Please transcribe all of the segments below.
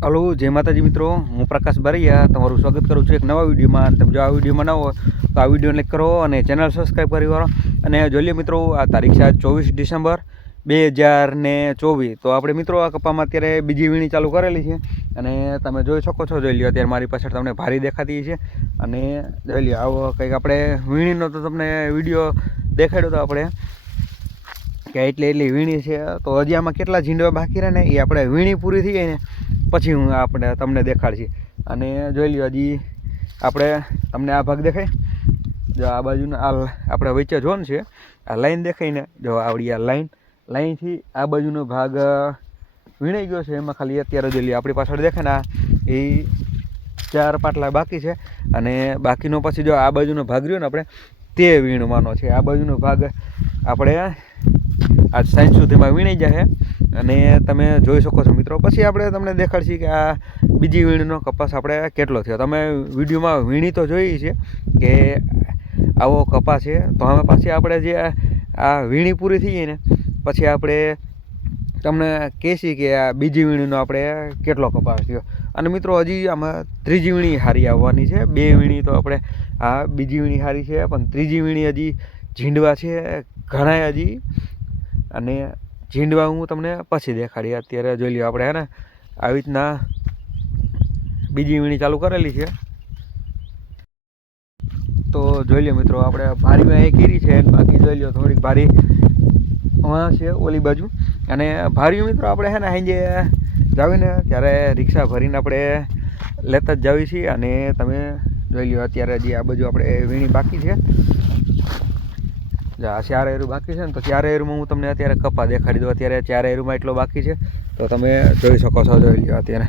Hello, જય માતાજી મિત્રો, હું પ્રકાશ બારૈયા તમારું સ્વાગત કરું છું એક નવા વિડીયોમાં. તમે જો આ વિડીયોમાં ન હો તો આ વિડીયો લાઈક કરો અને ચેનલ સબસ્ક્રાઈબ કરી વાળો. અને જોઈ લો મિત્રો, આ તારીખ છે 24 ડિસેમ્બર 2024. તો આપણે મિત્રો આ કપામાં અત્યારે બીજી વીણી ચાલુ કરેલી છે અને તમે જોઈ શકો છો. જોઈ લો અત્યારે મારી પાછળ તમને ભારી દેખાતી છે અને જોઈ લો આવો કંઈક આપણે વીણીનો તો તમને વિડીયો દેખાડ્યો તો આપણે કે એટલી વીણી છે. તો હજી આમાં કેટલા ઝીંડવા બાકી રહે ને એ આપણે વીણી પૂરી થઈ જાય ને પછી હું આપણે તમને દેખાડશે. અને જોઈ લ્યો હજી આપણે તમને આ ભાગ દેખાય, જો આ બાજુના આ આપણે વચ્ચે ઝોન છે, આ લાઈન દેખાય ને, જો આવડી આ લાઈનથી આ બાજુનો ભાગ વીણાઈ ગયો છે. એમાં ખાલી અત્યારે જોઈ લ્યો આપણી પાછળ દેખાય ને એ 4 પાટલા બાકી છે અને બાકીનો પછી જો આ બાજુનો ભાગ રહ્યો ને આપણે તે વીણવાનો છે. આ બાજુનો ભાગ આપણે આજ સાંજ સુધીમાં વીણાઈ જશે અને તમે જોઈ શકો છો મિત્રો. પછી આપણે તમને દેખાડશી કે આ બીજી વીણીનો કપાસ આપણે કેટલો થયો. તમે વિડીયોમાં વીણી તો જોઈ છે કે આવો કપાસ છે. તો હવે પાછી આપણે જે આ વીણી પૂરી થઈ જાય ને પછી આપણે તમને કહેશી કે આ બીજી વીણીનો આપણે કેટલો કપાસ થયો. અને મિત્રો હજી આમાં ત્રીજી વીણી સારી આવવાની છે. 2 વીણી તો આપણે આ બીજી વીણી સારી છે, પણ ત્રીજી વીણી હજી ઝીંડવા છે ઘણા હજી. અને ઝીંડવા હું તમને પછી દેખાડી. અત્યારે જોઈ લ્યો આપણે હે ને આવી રીતના બીજી વીણી ચાલુ કરેલી છે. તો જોઈ લ્યો મિત્રો, આપણે ભારીમાં એ કરી છે, બાકી જોઈ લ્યો થોડીક ભારી વાં છે ઓલી બાજુ. અને ભારી મિત્રો આપણે છે ને સાંજે જાવીને ત્યારે રિક્ષા ભરીને આપણે લેતા જ જાવી છીએ. અને તમે જોઈ લ્યો અત્યારે હજી આ બાજુ આપણે વીણી બાકી છે. આ 4 એરું બાકી છે ને, તો 4 એરુમાં હું તમને અત્યારે કપા દેખાડી દઉં. અત્યારે 4 એરુમાં એટલો બાકી છે તો તમે જોઈ શકો છો. જોઈ લ્યો અત્યારે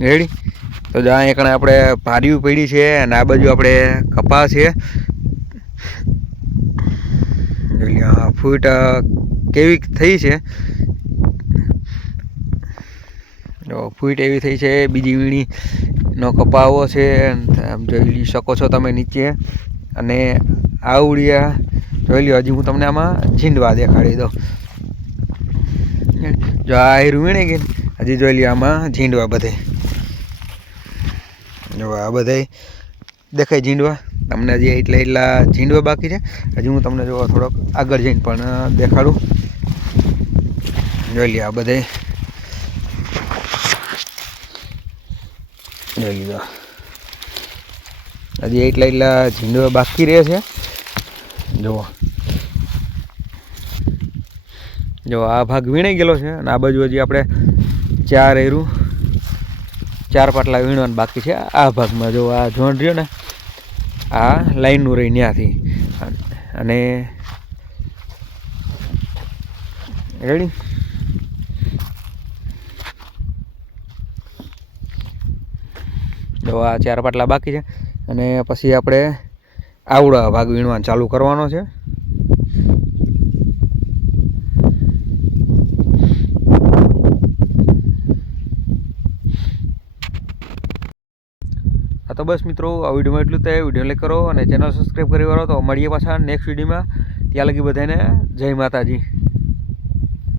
રેડી. તો જ્યાં એકણે આપણે ભારીયું પડી છે અને આ બાજુ આપણે કપા છે. જોઈ લ્યો ફૂટ કેવી થઈ છે, જો ફૂટ એવી થઈ છે. બીજી વીણીનો કપા આવો છે, આમ જોઈ શકો છો તમે નીચે. અને આવડિયા જોઈ લ્યો હજી હું તમને આમાં ઝીંડવા દેખાડી દઉં. જો આ હીરું વીણી ગઈ, હજી જોઈ લ્યો આમાં ઝીંડવા બધે, જો આ બધા દેખાય ઝીંડવા તમને. હજી એટલા ઝીંડવા બાકી છે. હજી હું તમને જો થોડોક આગળ જઈને પણ દેખાડું. જોઈ લ્યો આ બધા જોઈ લીધો, હજી એટલા ઝીંડવા બાકી રહે છે. જો આ ભાગ વીણાઈ ગયેલો છે અને આ બાજુ હજી આપણે 4 એરું 4 પાટલા વીણવાનું બાકી છે. આ ભાગમાં જો આ ઝોન રહ્યો ને આ લાઈનનું રહી ત્યાંથી. અને રેડી. જો આ 4 પાટલા બાકી છે અને પછી આપણે આવડા ભાગ વીણવાનું ચાલુ કરવાનો છે. હા તો બસ મિત્રો, આ વિડીયોમાં એટલું થાય. વિડીયો લાઈક કરો અને ચેનલ સબસ્ક્રાઈબ કરી વાળો. તો મળીએ પાછા નેક્સ્ટ વિડીયોમાં. ત્યાં લગી બધાને જય માતાજી.